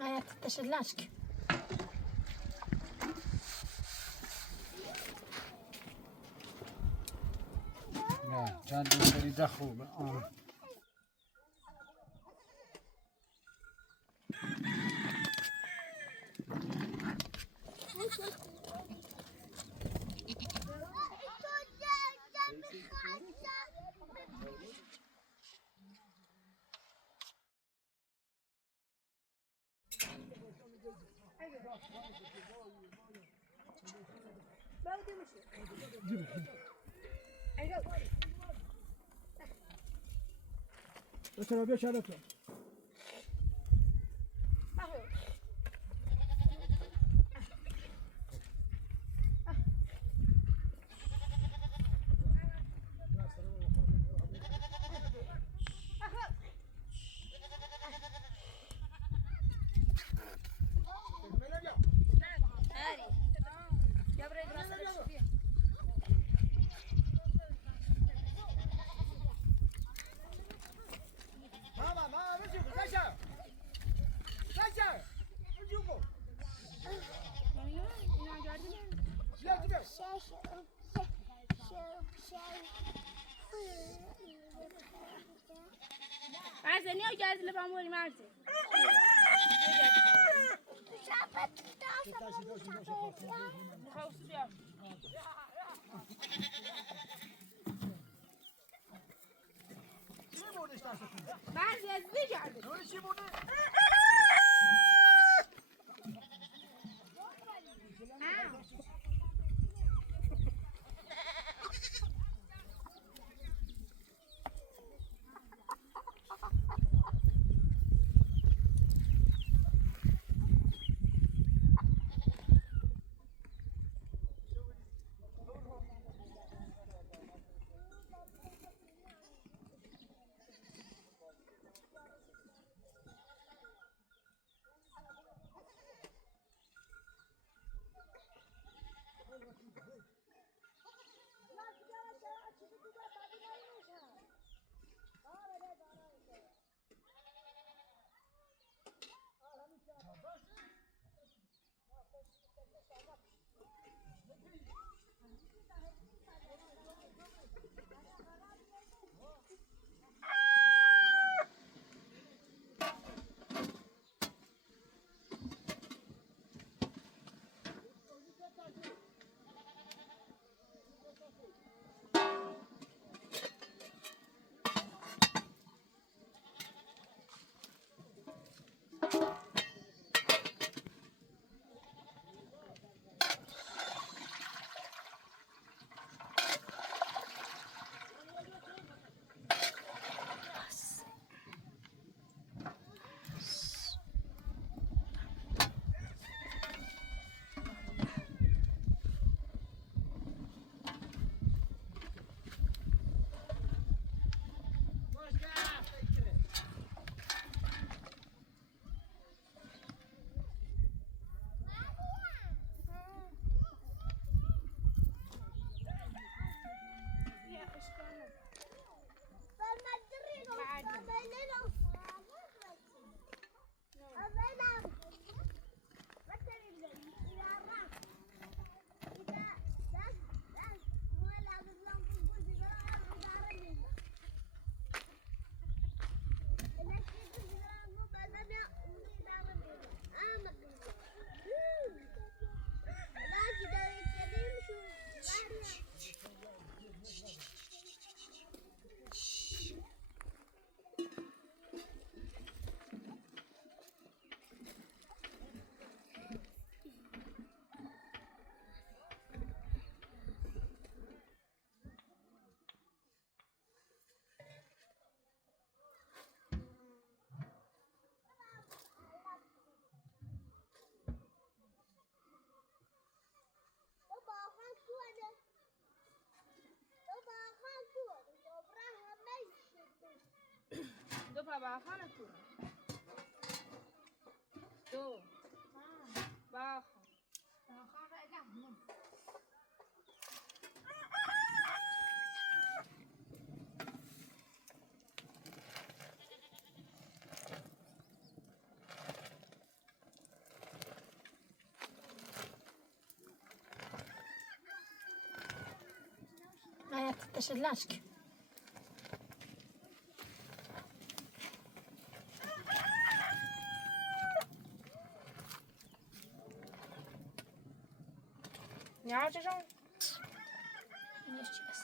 Hayat تشلاشك نه چند دوستانی ده خوبه بچه‌ها بیا شرطه مرزه نیا گردی لبام بوری مرزه مرزه از بگرده دو پا باخانه تو دو باخان ما تتشلناش Ya çocuğum. ماشي بس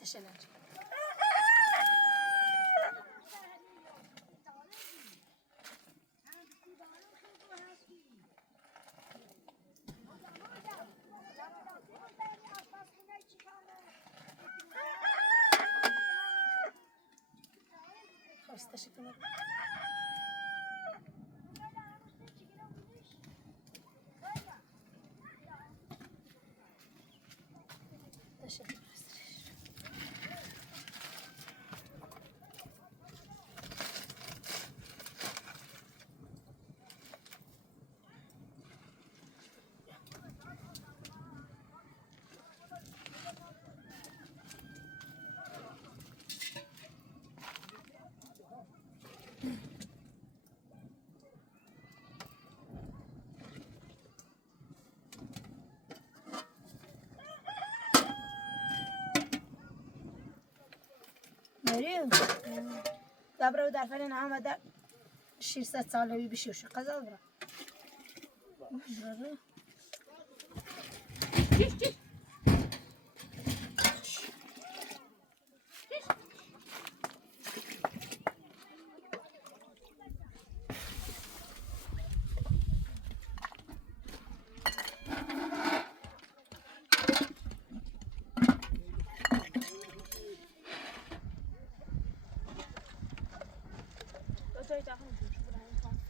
تشلناش خلاص تشكرا مريم دابرا ودار فلان عام دار 600 ساله بيشوش قزل برا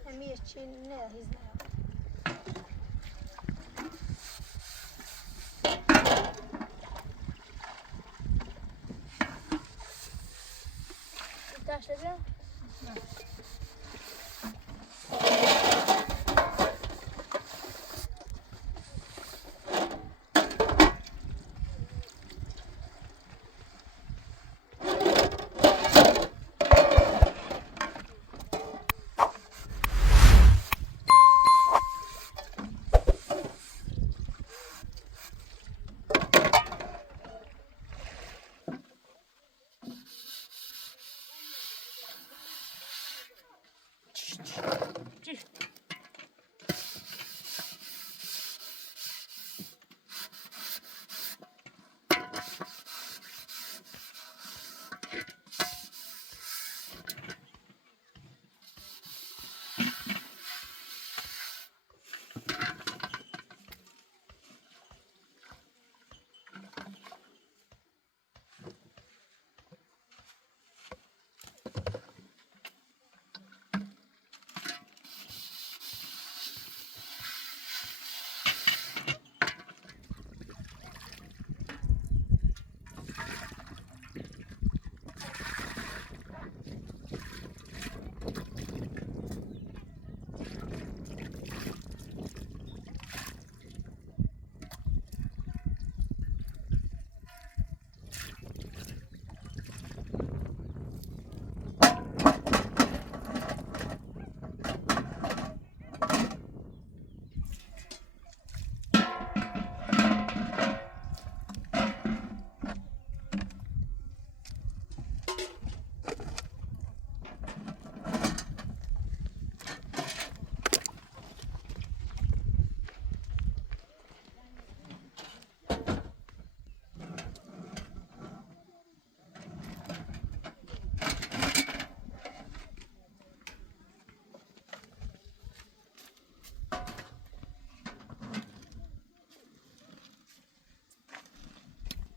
همية شيء نه هزنا Taşladı.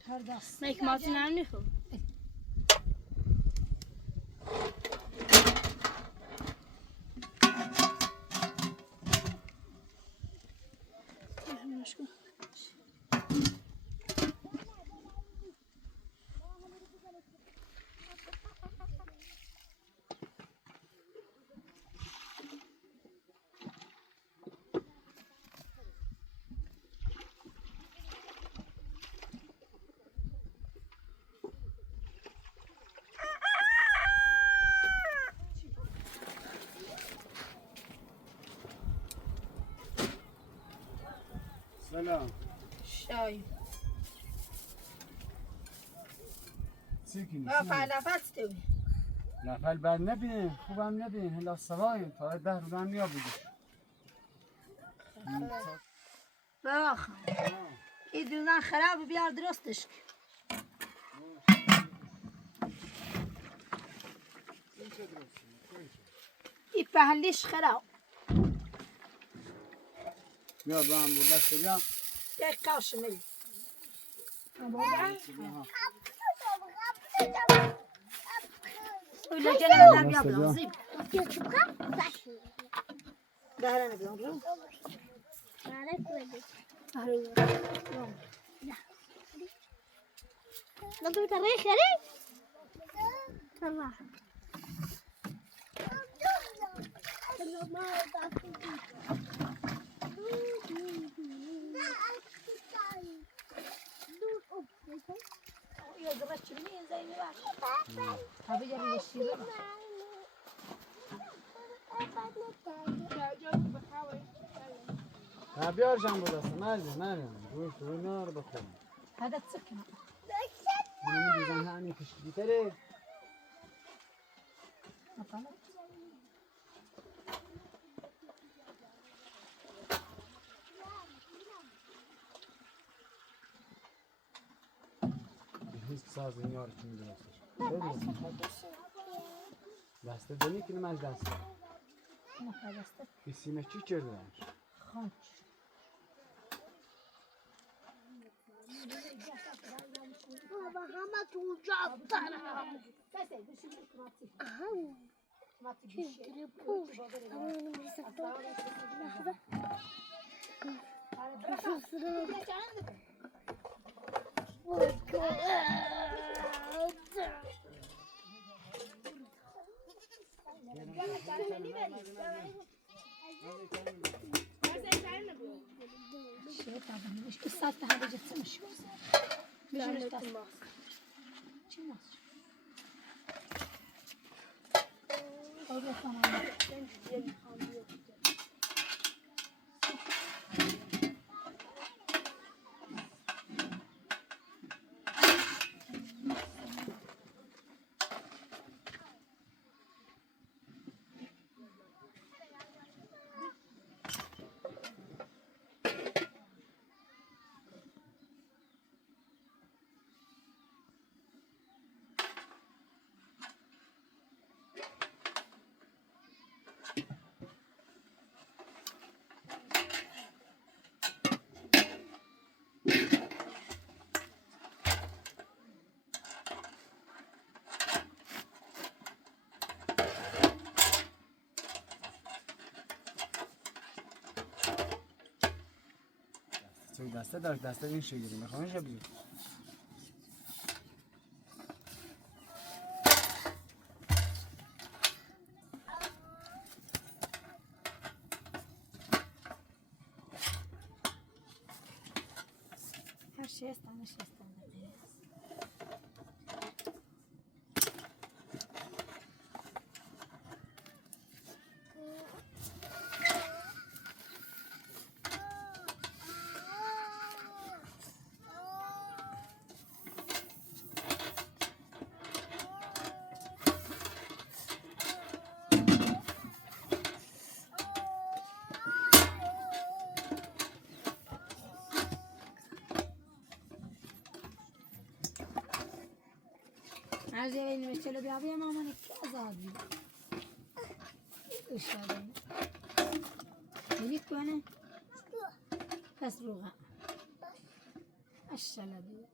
هر دست Mek mağazın ne bu? سلام شای سیکی ما فعلافت توی نفل بر نبین خوبم نبین هلا سوایم تا ده روزم نیا بودش بخم این دوزن خراب بیار درستش کن. این پهلیش خراب بیا با هم بود دست بیا یک کاش می اولا جنه بدم بیا بیا زیب دهرانه بیام رو نضرب الريخ يا ريت طلع يا زبش مين زي ما بقى هبي جري الشيء ها بیار جنب بود دست نه روی نار بخورم هذا تسكن من دیدن همین کشتی تره هیچ ساز این یار چی میدونستش دسته دنی که نماز دسته کسیمه چی چردنش خانچ بابا همه تو جاب دارم مش قصة هذا جت مش مش چون دسته داشت دسته این شگیری میخوامش بگیر هر شيء استنى شيء استنى عايزة وين مشتري بيعطيها ماما نكاز عادي إيش هذا ملك وانا بس روغا الشلا دي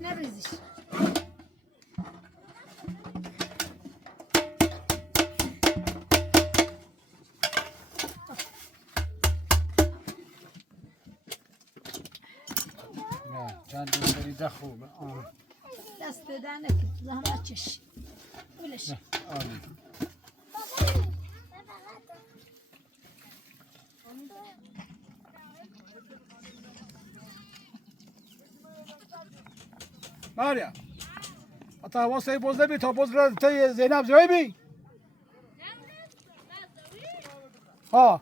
نرزش چند دوستری ده خوبه دست دهنك زهمة تشش ولا شيء آره ماریا اتا واسه بوز نبی تا بوز را تی زینب زوی بی ها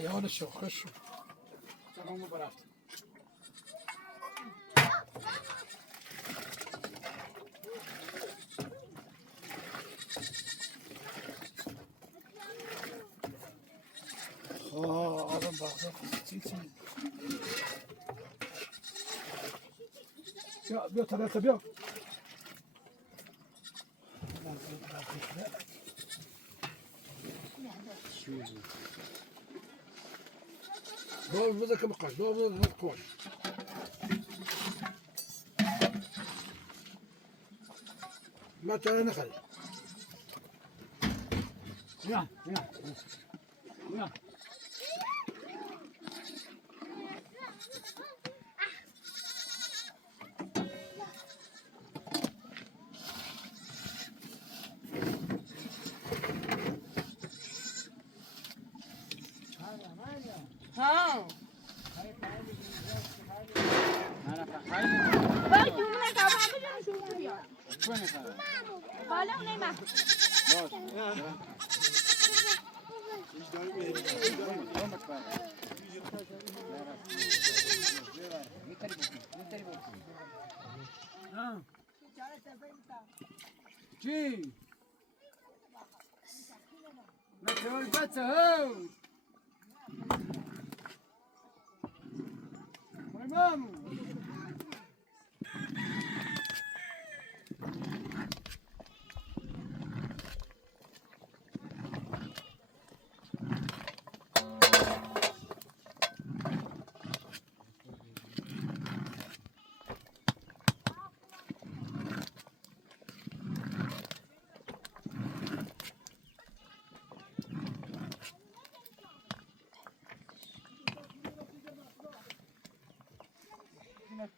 ایال خوش شو تمام برافت آدم باخته چی بیا طرف بیا بابا بوزه كم قاش بابا بوزه قاش ما ترى نخل يا ها انا فخايف باش من تا بعمل شو بيا شو نفهم بالا نيمه چی؟ نکول بچه هاو مامو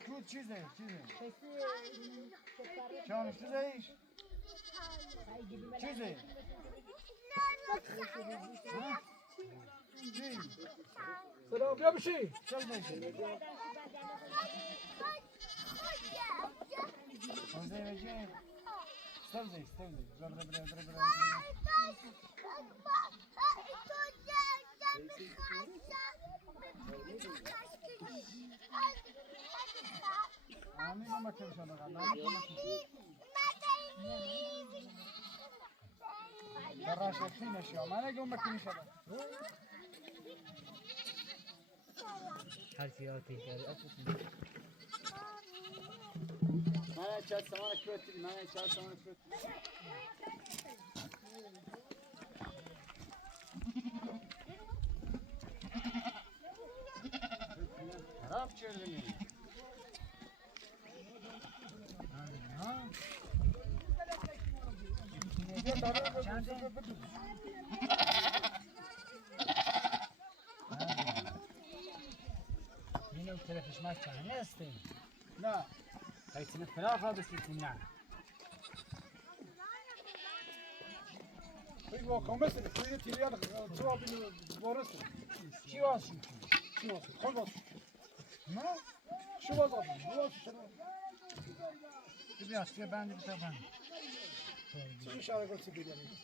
کود چیزه چانش چیزه چیزه سلام بیا بشی چل بشه حوزه بشه استوزه برا آمین ما کنشان در راشد خیمشی آمین اگه ما کنشان هر سیاتی کرد من چند سامان کردی من چند سامان کردی خراب کردی اینو طرفش ما چانه هستیم نه هایتین فراغ بسیتون نه توی واقعا مثل توی تیریان تو بینو وارسته چی واسه چی واسه خود واسه نه شو واسه شنو بیا بندی بتا بند چی اشاره کرد بیرونی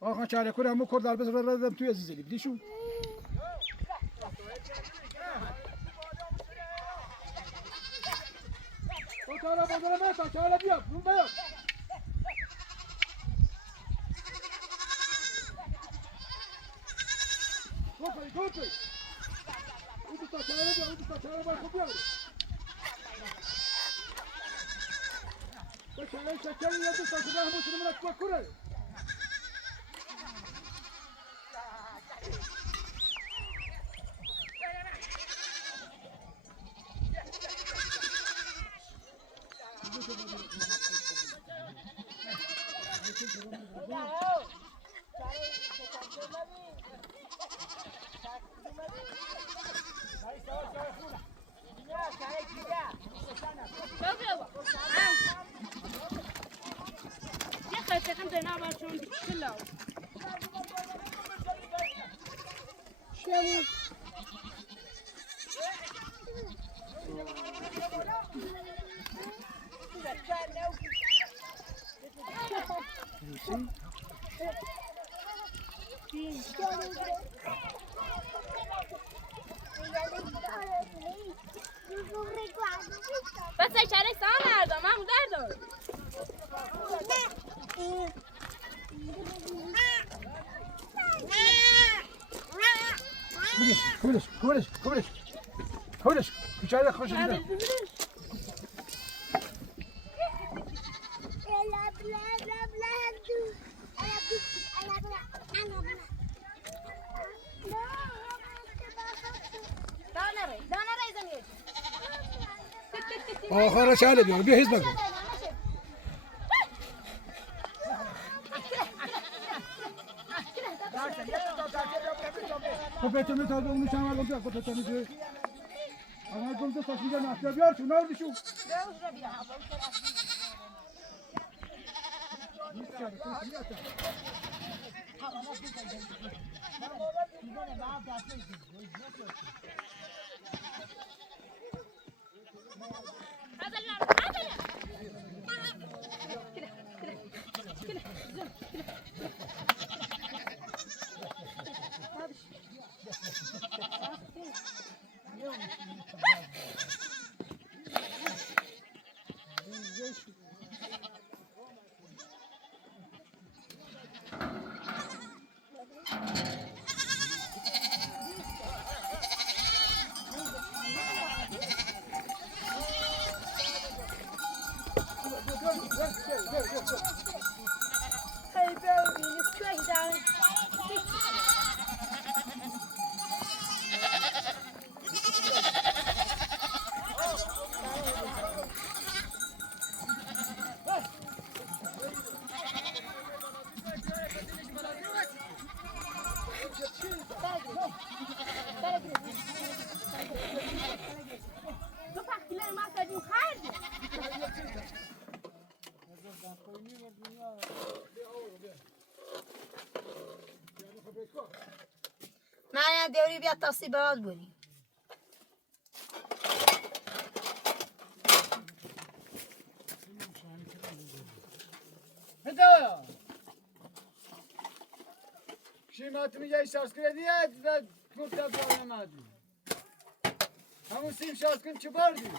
آخه چاله کنه همون کرد در بذار ردم توی عزیزی بدی شو تو چاله بازار میاد چاله بیا اون بیا گوپی اون تو چاله بیا اون تو چاله باید بیا تو چاله شکری یا تو چاله همون شده من اکبر کنه بس اشاره سان اردم من دردم کولش کوچه خوش دیدم دانه زمین آخر چاله بیار بیا حزب کن تو پیتو میتازه اونو شما رو بیا تو میشه اما گم تو تشمیل نفیا بیار تو نور بشو Hey, bro, you just try down. تو پخیله ما کردیم خرد من دوری بیا تاسی باز بودی. هدا شیمات میگه شاس کردیه گفت دارم نمادی همون سیم شاس کن چه بردی